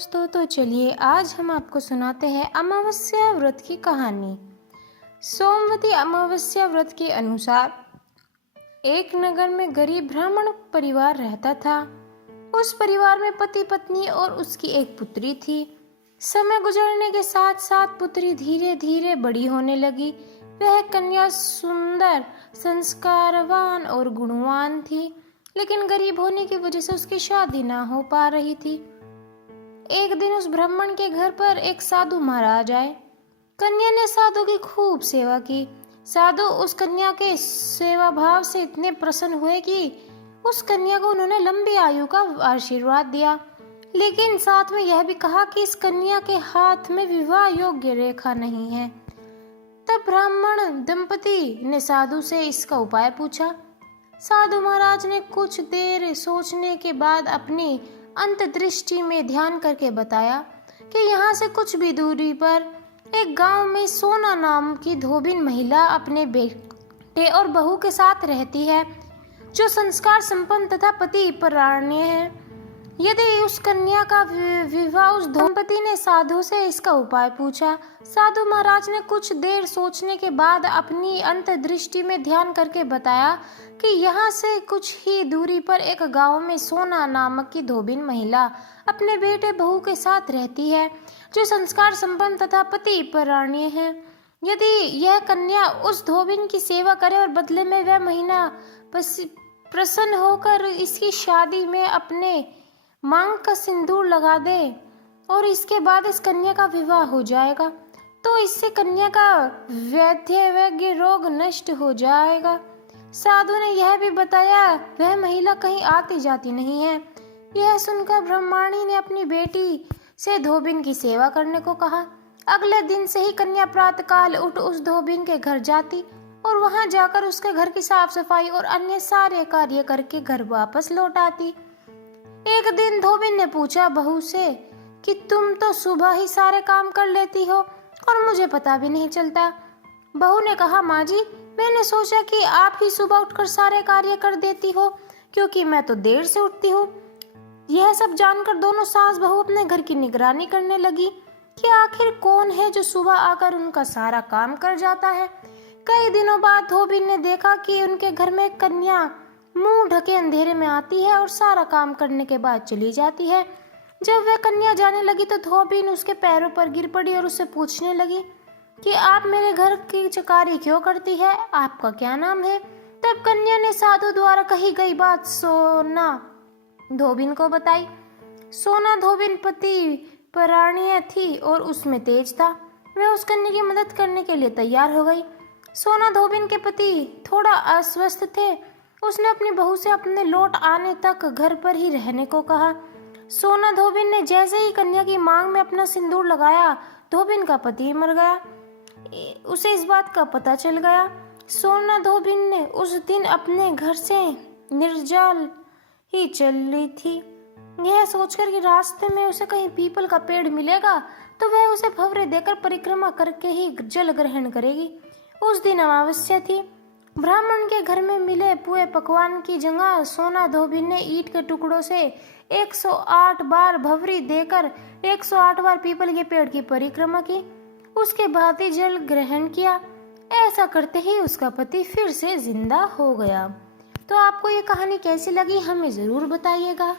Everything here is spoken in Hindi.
दोस्तों, तो चलिए आज हम आपको सुनाते हैं अमावस्या व्रत की कहानी। सोमवती अमावस्या व्रत के अनुसार एक नगर में गरीब ब्राह्मण परिवार रहता था। उस परिवार में पति पत्नी और उसकी एक पुत्री थी। समय गुजरने के साथ साथ पुत्री धीरे धीरे बड़ी होने लगी। वह कन्या सुंदर, संस्कारवान और गुणवान थी, लेकिन गरीब होने की वजह से उसकी शादी ना हो पा रही थी। एक दिन उस ब्राह्मण के घर पर एक साधु महाराज आए। कन्या ने साधु की खूब सेवा की। साधु उस कन्या के सेवा भाव से इतने प्रसन्न हुए कि उस कन्या को उन्होंने लंबी आयु का आशीर्वाद दिया, लेकिन साथ में यह भी कहा कि इस कन्या के हाथ में विवाह योग्य रेखा नहीं है। तब ब्राह्मण दंपति ने साधु से इसका उपाय पूछा। साधु महाराज ने कुछ देर सोचने के बाद अपनी अंतर्दृष्टि में ध्यान करके बताया कि यहाँ से कुछ भी दूरी पर एक गांव में सोना नाम की धोबिन महिला अपने बेटे और बहू के साथ रहती है, जो संस्कार संपन्न तथा पति परायण है। यदि उस कन्या का विवाह उस दंपति ने साधु से इसका उपाय पूछा। साधु महाराज ने कुछ देर सोचने के बाद अपनी अंतर्दृष्टि में ध्यान करके बताया कि यहाँ से कुछ ही दूरी पर एक गांव में सोना नामक की धोबिन महिला अपने बेटे बहू के साथ रहती है, जो संस्कार संपन्न तथा पति परायण है। यदि यह कन्या उस धोबिन की सेवा करे और बदले में वह महिला प्रसन्न होकर इसकी शादी में अपने मांग का सिंदूर लगा दे और इसके बाद इस कन्या का विवाह हो जाएगा, तो इससे कन्या का वैद्य रोग नष्ट हो जाएगा। साधु ने यह भी बताया वह महिला कहीं आती जाती नहीं है। यह सुनकर ब्राह्मणी ने अपनी बेटी से धोबिन की सेवा करने को कहा। अगले दिन से ही कन्या प्रातःकाल उठ उस धोबिन के घर जाती और वहां जाकर उसके घर की साफ सफाई और अन्य सारे कार्य करके घर वापस लौट आती। एक दिन धोबिन ने पूछा बहू से कि तुम तो सुबह ही सारे काम कर लेती हो और मुझे पता भी नहीं चलता। बहू ने कहा, माँ जी, मैंने सोचा कि आप ही सुबह उठकर सारे कार्य कर देती हो, क्योंकि मैं तो देर से उठती हूँ। यह सब जानकर दोनों सास बहू अपने घर की निगरानी करने लगी कि आखिर कौन है जो सुबह आकर उनका सारा काम कर जाता है। कई दिनों बाद धोबिन ने देखा कि उनके घर में कन्या मुंह ढके अंधेरे में आती है और सारा काम करने के बाद चली जाती है। जब वह कन्या जाने लगी तो धोबिन उसके पैरों पर गिर पड़ी और उससे पूछने लगी कि आप मेरे घर की चकारी क्यों करती है, आपका क्या नाम है। तब कन्या ने साधु द्वारा कही गई बात सोना धोबिन को बताई। सोना धोबिन पति परायण थी और उसमें तेज था। वह उस कन्या की मदद करने के लिए तैयार हो गई। सोना धोबिन के पति थोड़ा अस्वस्थ थे। उसने अपनी बहू से अपने लौट आने तक घर पर ही रहने को कहा। सोना धोबिन ने जैसे ही कन्या की मांग में अपना सिंदूर लगाया, धोबिन का पति मर गया। उसे इस बात का पता चल गया। सोना धोबिन ने उस दिन अपने घर से निर्जल ही चल रही थी। यह सोचकर कि रास्ते में उसे कहीं पीपल का पेड़ मिलेगा तो वह उसे भवरे देकर परिक्रमा करके ही जल ग्रहण करेगी। उस दिन अमावस्या थी। ब्राह्मण के घर में मिले पुए पकवान की जगह सोना धोबिन ने ईंट के टुकड़ों से 108 बार भवरी देकर 108 बार पीपल के पेड़ की परिक्रमा की। उसके बाद ही जल ग्रहण किया। ऐसा करते ही उसका पति फिर से जिंदा हो गया। तो आपको ये कहानी कैसी लगी हमें जरूर बताइएगा।